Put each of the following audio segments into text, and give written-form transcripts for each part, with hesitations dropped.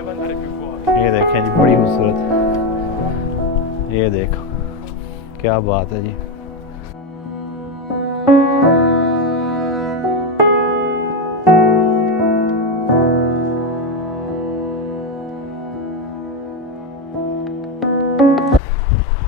ये देखें जी, बड़ी खूबसूरत, ये देखो क्या बात है जी।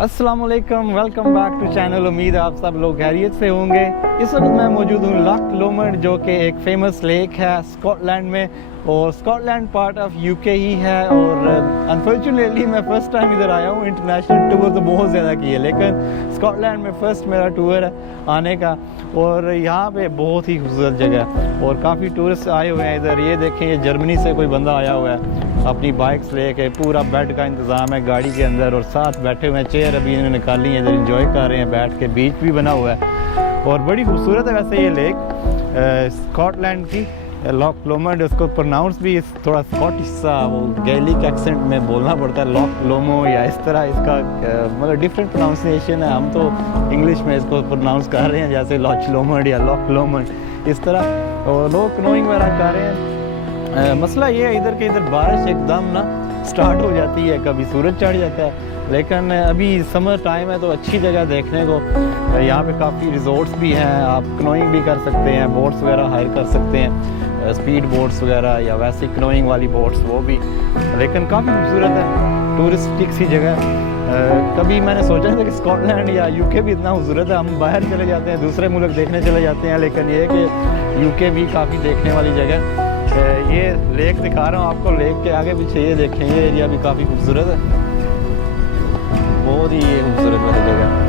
अस्सलामुअलैकुम, वेलकम बैक टू चैनल। उम्मीद है आप सब लोग खैरियत से होंगे। इस वक्त मैं मौजूद हूँ लॉक लोमंड, जो कि एक फेमस लेक है स्कॉटलैंड में, और स्कॉटलैंड पार्ट ऑफ यूके ही है। और अनफॉर्चुनेटली मैं फ़र्स्ट टाइम इधर आया हूँ। इंटरनेशनल टूर तो बहुत ज़्यादा किए, लेकिन स्कॉटलैंड में फ़र्स्ट मेरा टूर है आने का। और यहाँ पे बहुत ही खूबसूरत जगह है और काफ़ी टूरिस्ट आए हुए हैं इधर। ये देखें, ये जर्मनी से कोई बंदा आया हुआ है अपनी बाइक्स लेके, पूरा बेड का इंतज़ाम है गाड़ी के अंदर, और साथ बैठे हुए हैं। चेयर अभी इन्होंने निकाली है, इधर इंजॉय कर रहे हैं बैठ के। बीच भी बना हुआ है और बड़ी खूबसूरत है वैसे ये लेक स्कॉटलैंड की लॉक लोमंड। उसको प्रोनाउंस भी थोड़ा स्कॉटिश सा, वो गैलिक एक्सेंट में बोलना पड़ता है, लॉक लोमो या इस तरह इसका मतलब डिफरेंट प्रोनाउंसिएशन है। हम तो इंग्लिश में इसको प्रोनाउंस कर रहे हैं जैसे लॉच लोमंड या लॉक लोमंड इस तरह, और लोग क्नोइंग वगैरह कर रहे हैं। मसला ये है इधर के इधर बारिश एकदम ना स्टार्ट हो जाती है, कभी सूरज चढ़ जाता है। लेकिन अभी समर टाइम है तो अच्छी जगह देखने को यहाँ पे काफ़ी रिजॉर्ट्स भी हैं, आप क्नोइंग भी कर सकते हैं, बोट्स वगैरह हायर कर सकते हैं, स्पीड बोट्स वगैरह या वैसी क्नोइंग वाली बोट्स वो भी। लेकिन काफ़ी खूबसूरत है, टूरिस्टिक सी जगह। कभी मैंने सोचा था कि स्कॉटलैंड या यूके भी इतना खूबसूरत है, हम बाहर चले जाते हैं, दूसरे मुल्क देखने चले जाते हैं, लेकिन ये कि यूके भी काफ़ी देखने वाली जगह। ये लेक दिखा रहा हूँ आपको, लेक के आगे पीछे ये देखें, ये एरिया भी काफ़ी खूबसूरत है, बहुत ही ये खूबसूरत वाली जगह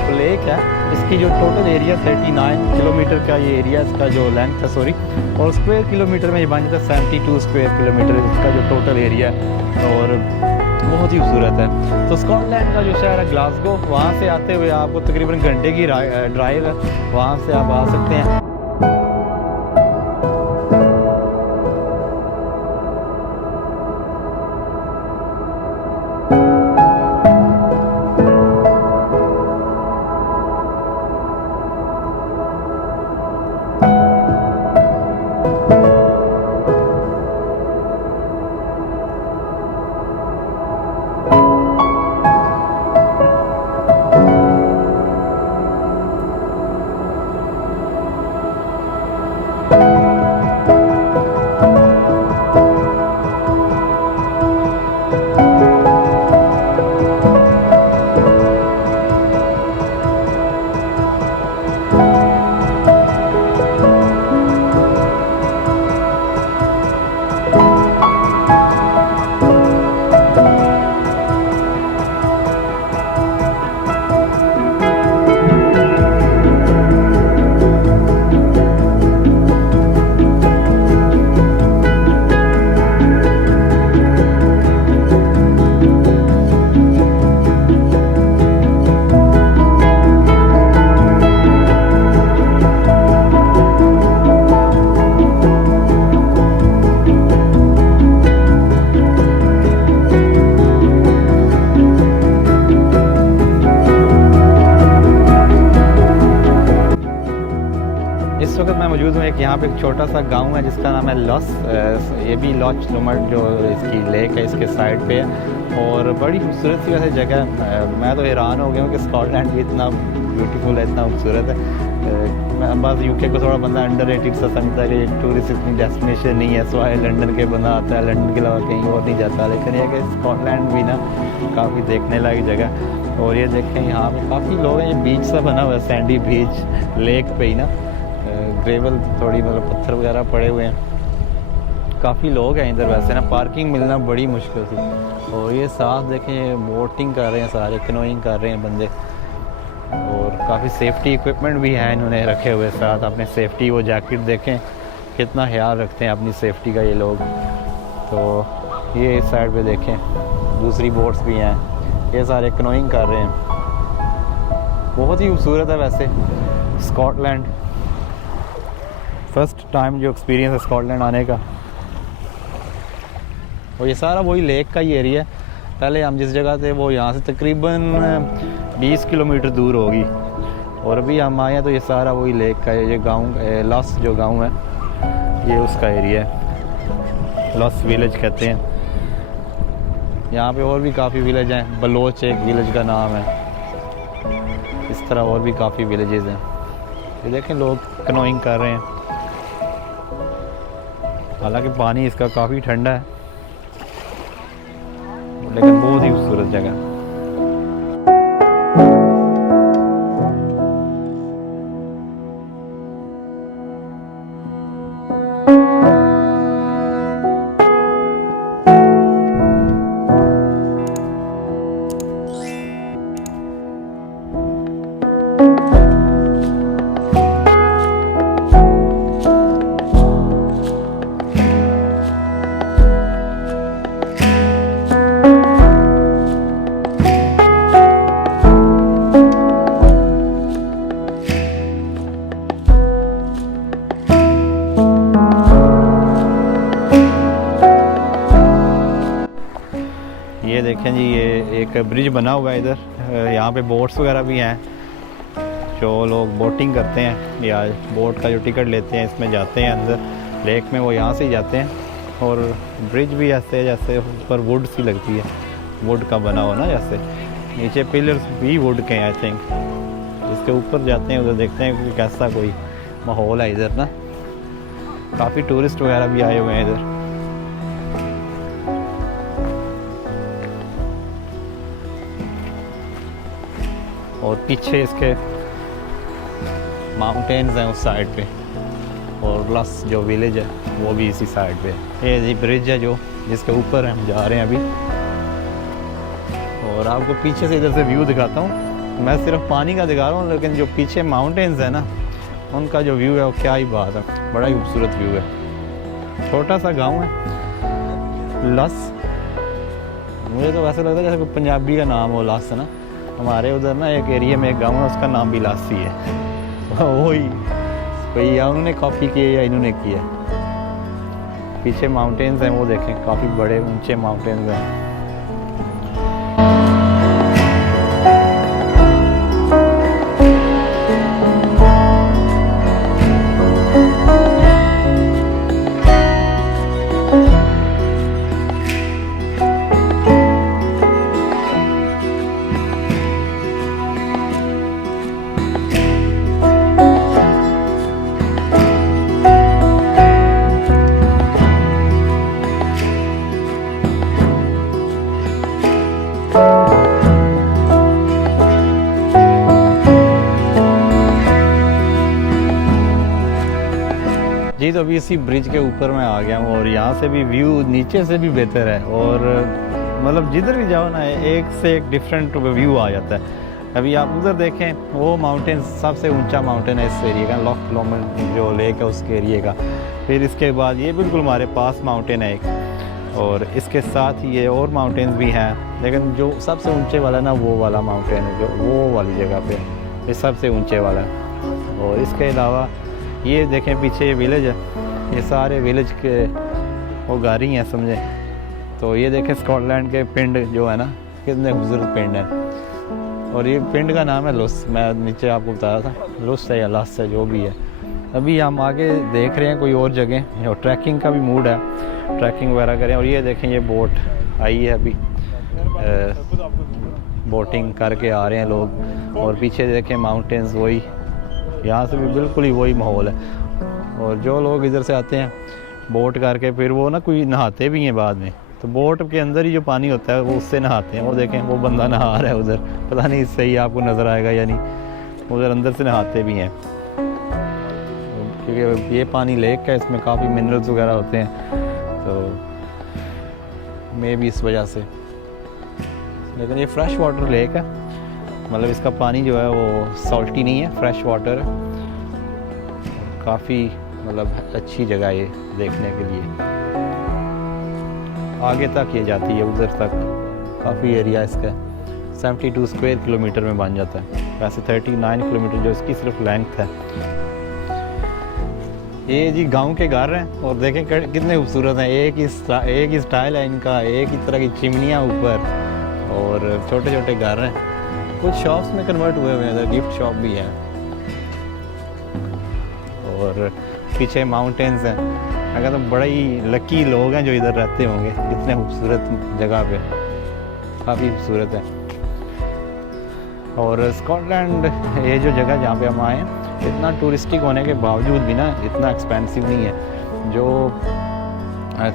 तो लेक है। इसकी जो टोटल एरिया 39 किलोमीटर का ये एरिया, इसका जो लेंथ है सॉरी, और स्क्वायर किलोमीटर में ये बन जाता है 72 स्क्वायर किलोमीटर इसका जो टोटल एरिया है, और बहुत ही खूबसूरत है। तो स्कॉटलैंड का जो शहर है ग्लासगो, वहाँ से आते हुए आपको तकरीबन घंटे की ड्राइव है, वहाँ से आप आ सकते हैं। इस वक्त मैं मौजूद हूँ एक यहाँ पे एक छोटा सा गांव है जिसका नाम है लॉस, ये भी लॉच लोमंड जो इसकी लेक है इसके साइड पे है, और बड़ी खूबसूरत सी वैसे जगह है। मैं तो हैरान हो गया हूँ कि स्कॉटलैंड भी इतना ब्यूटीफुल है, इतना खूबसूरत है। बस यूके को थोड़ा बंदा अंडररेटेड सा समझता है कि टूरिस्ट इतनी डेस्टिनेशन नहीं है, सवाए लंदन के बंदा आता है, लंदन के अलावा कहीं और नहीं जाता। लेकिन यह कि स्कॉटलैंड भी ना काफ़ी देखने लायक जगह। और ये देखें यहाँ पे काफ़ी लोग हैं, ये बीच सा बना हुआ है, सैंडी बीच लेक पे ही ना, ग्रेवल थोड़ी मतलब पत्थर वगैरह पड़े हुए हैं। काफ़ी लोग हैं इधर, वैसे ना पार्किंग मिलना बड़ी मुश्किल थी। और ये साथ देखें बोटिंग कर रहे हैं सारे, क्नोइंग कर रहे हैं बंदे, और काफ़ी सेफ्टी इक्विपमेंट भी हैं इन्होंने रखे हुए साथ अपने सेफ्टी। वो जैकेट देखें कितना ख्याल रखते हैं अपनी सेफ्टी का ये लोग। तो ये इस साइड पे देखें दूसरी बोट्स भी हैं, ये सारे क्नोइंग कर रहे हैं। बहुत ही खूबसूरत है वैसे स्कॉटलैंड, फर्स्ट टाइम जो एक्सपीरियंस है स्कॉटलैंड आने का। और ये सारा वही लेक का ही एरिया है। पहले हम जिस जगह थे वो यहाँ से तकरीबन 20 किलोमीटर दूर होगी, और अभी हम आए हैं तो ये सारा वही लेक का है। ये गांव लॉस जो गांव है ये उसका एरिया है। लॉस विलेज कहते हैं। यहाँ पे और भी काफ़ी विलेज हैं, बलोच एक विलेज का नाम है, इस तरह और भी काफ़ी विलेजेस हैं। ये देखें लोग कनोइंग कर रहे हैं, हालांकि पानी इसका काफ़ी ठंडा है, लेकिन बहुत ही खूबसूरत जगह। ये देखें जी, ये एक ब्रिज बना हुआ है इधर, यहाँ पे बोट्स वगैरह भी हैं, जो लोग बोटिंग करते हैं या बोट का जो टिकट लेते हैं इसमें जाते हैं अंदर लेक में, वो यहाँ से ही जाते हैं। और ब्रिज भी ऐसे जैसे ऊपर वुड सी लगती है, वुड का बना हुआ ना, जैसे नीचे पिलर्स भी वुड के हैं आई थिंक। इसके ऊपर जाते हैं, उधर देखते हैं कि कैसा कोई माहौल है इधर ना। काफ़ी टूरिस्ट वगैरह भी आए हुए हैं इधर। और पीछे इसके माउंटेन्स हैं उस साइड पे, और प्लस जो विलेज है वो भी इसी साइड पे है। ये जी ब्रिज है जो जिसके ऊपर हम जा रहे हैं अभी, और आपको पीछे से इधर से व्यू दिखाता हूँ। मैं सिर्फ पानी का दिखा रहा हूँ, लेकिन जो पीछे माउंटेन्स है ना, उनका जो व्यू है वो क्या ही बात है, बड़ा ही खूबसूरत व्यू है। छोटा सा गाँव है लस, मुझे तो वैसे लगता है जैसे कोई पंजाबी का नाम हो लस ना। हमारे उधर ना एक एरिया में एक गाँव है, उसका नाम भी लासी है। वही कोई या उन्होंने कॉपी की है या इन्होंने की है। पीछे माउंटेन्स हैं वो देखें, काफ़ी बड़े ऊंचे माउंटेन्स हैं। जी तो अभी इसी ब्रिज के ऊपर मैं आ गया हूँ, और यहाँ से भी व्यू नीचे से भी बेहतर है, और मतलब जिधर भी जाओ ना एक से एक डिफरेंट व्यू आ जाता है। अभी आप उधर देखें, वो माउंटेन सबसे ऊंचा माउंटेन है इस एरिया का, लॉक लॉमन जो लेक है उसके एरिए का। फिर इसके बाद ये बिल्कुल हमारे पास माउंटेन है एक, और इसके साथ ही ये और माउंटेन्स भी हैं, लेकिन जो सबसे ऊँचे वाला ना वो वाला माउंटेन है जो वो वाली जगह पर, ये सबसे ऊँचे वाला है। और इसके अलावा ये देखें पीछे ये विलेज है, ये सारे विलेज के वो गारी हैं समझे। तो ये देखें स्कॉटलैंड के पिंड जो है ना, कितने खूबसूरत पिंड हैं। और ये पिंड का नाम है लुस, मैं नीचे आपको बताया था, लुस है या लस है जो भी है। अभी हम आगे देख रहे हैं कोई और जगह, और ट्रैकिंग का भी मूड है, ट्रैकिंग वगैरह करें। और ये देखें ये बोट आई है अभी, बोटिंग करके आ रहे हैं लोग। और पीछे देखें माउंटेन्स, वही यहाँ से भी बिल्कुल ही वही माहौल है। और जो लोग इधर से आते हैं बोट करके, फिर वो ना कोई नहाते भी हैं बाद में, तो बोट के अंदर ही जो पानी होता है वो उससे नहाते हैं। वो देखें वो बंदा नहा रहा है उधर, पता नहीं इससे ही आपको नज़र आएगा या नहीं, उधर अंदर से नहाते भी हैं, क्योंकि ये पानी लेक का, इसमें काफ़ी मिनरल्स वगैरह होते हैं, तो मे भी इस वजह से। लेकिन ये फ्रेश वाटर लेक है, मतलब इसका पानी जो है वो सॉल्टी नहीं है, फ्रेश वाटर है। काफ़ी मतलब अच्छी जगह ये देखने के लिए। आगे तक ये जाती है उधर तक, काफ़ी एरिया इसका 72 स्क्वायर किलोमीटर में बन जाता है। वैसे 39 किलोमीटर जो इसकी सिर्फ लेंथ है। ये जी गांव के घर हैं, और देखें कितने खूबसूरत हैं। एक ही स्टाइल है इनका, एक ही तरह की चिमनियाँ ऊपर, और छोटे छोटे घर हैं। कुछ शॉप्स में कन्वर्ट हुए हुए हैं, गिफ्ट शॉप भी है। और पीछे माउंटेन्स हैं, मैं कहता हूँ बड़े ही लकी लोग हैं जो इधर रहते होंगे, इतने खूबसूरत जगह पे, काफ़ी खूबसूरत है। और स्कॉटलैंड ये जो जगह जहाँ पे हम आए हैं, इतना टूरिस्टिक होने के बावजूद भी ना इतना एक्सपेंसिव नहीं है। जो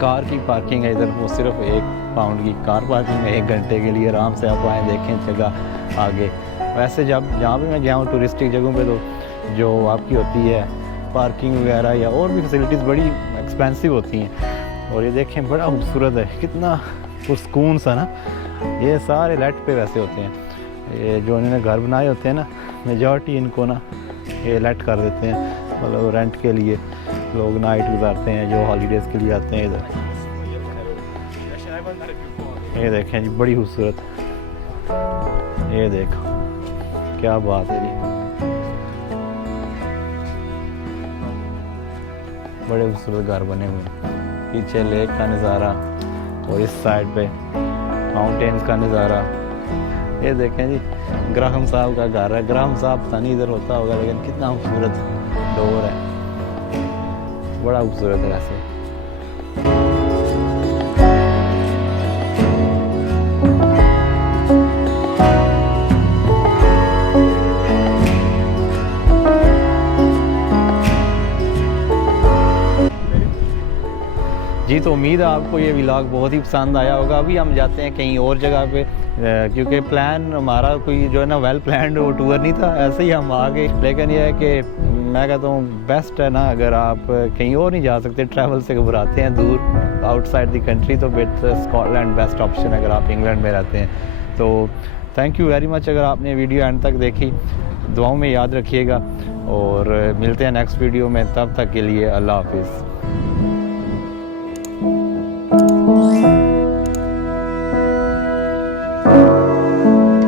कार की पार्किंग है इधर, वो सिर्फ £1 की कार पार्किंग है 1 घंटे के लिए। आराम से आप आएँ, देखें जगह आगे। वैसे जब जहाँ पे मैं गया हूँ टूरिस्टिक जगहों पे, तो जो आपकी होती है पार्किंग वगैरह या और भी फैसिलिटीज़ बड़ी एक्सपेंसिव होती हैं। और ये देखें बड़ा खूबसूरत है, कितना पुरस्कून सा ना। ये सारे लेट पे वैसे होते हैं, ये जो इन्होंने घर बनाए होते हैं ना, मेजॉरिटी इनको ना ये लेट कर देते हैं, मतलब रेंट के लिए लोग नाइट गुजारते हैं जो हॉलीडेज़ के लिए आते हैं इधर। ये देखें जी बड़ी खूबसूरत, ये देखो क्या बात है जी, बड़े खूबसूरत घर बने हुए हैं। पीछे लेक का नज़ारा और इस साइड पे माउंटेन्स का नज़ारा। ये देखें जी ग्राहम साहब का घर है। ग्राहम साहब पता नहीं इधर होता होगा, लेकिन कितना खूबसूरत डोर है, बड़ा खूबसूरत है वैसे। जी तो उम्मीद है आपको ये व्लॉग बहुत ही पसंद आया होगा। अभी हम जाते हैं कहीं और जगह पे, क्योंकि प्लान हमारा कोई जो है ना वेल प्लान्ड वो टूर नहीं था, ऐसे ही हम आ गए। लेकिन यह है कि मैं कहता हूँ बेस्ट है ना, अगर आप कहीं और नहीं जा सकते, ट्रैवल से घबराते हैं दूर आउटसाइड द कंट्री, तो बेटर स्कॉटलैंड बेस्ट ऑप्शन अगर आप इंग्लैंड में रहते हैं। तो थैंक यू वेरी मच अगर आपने वीडियो एंड तक देखी। दुआओं में याद रखिएगा और मिलते हैं नेक्स्ट वीडियो में, तब तक के लिए अल्लाह हाफिज़।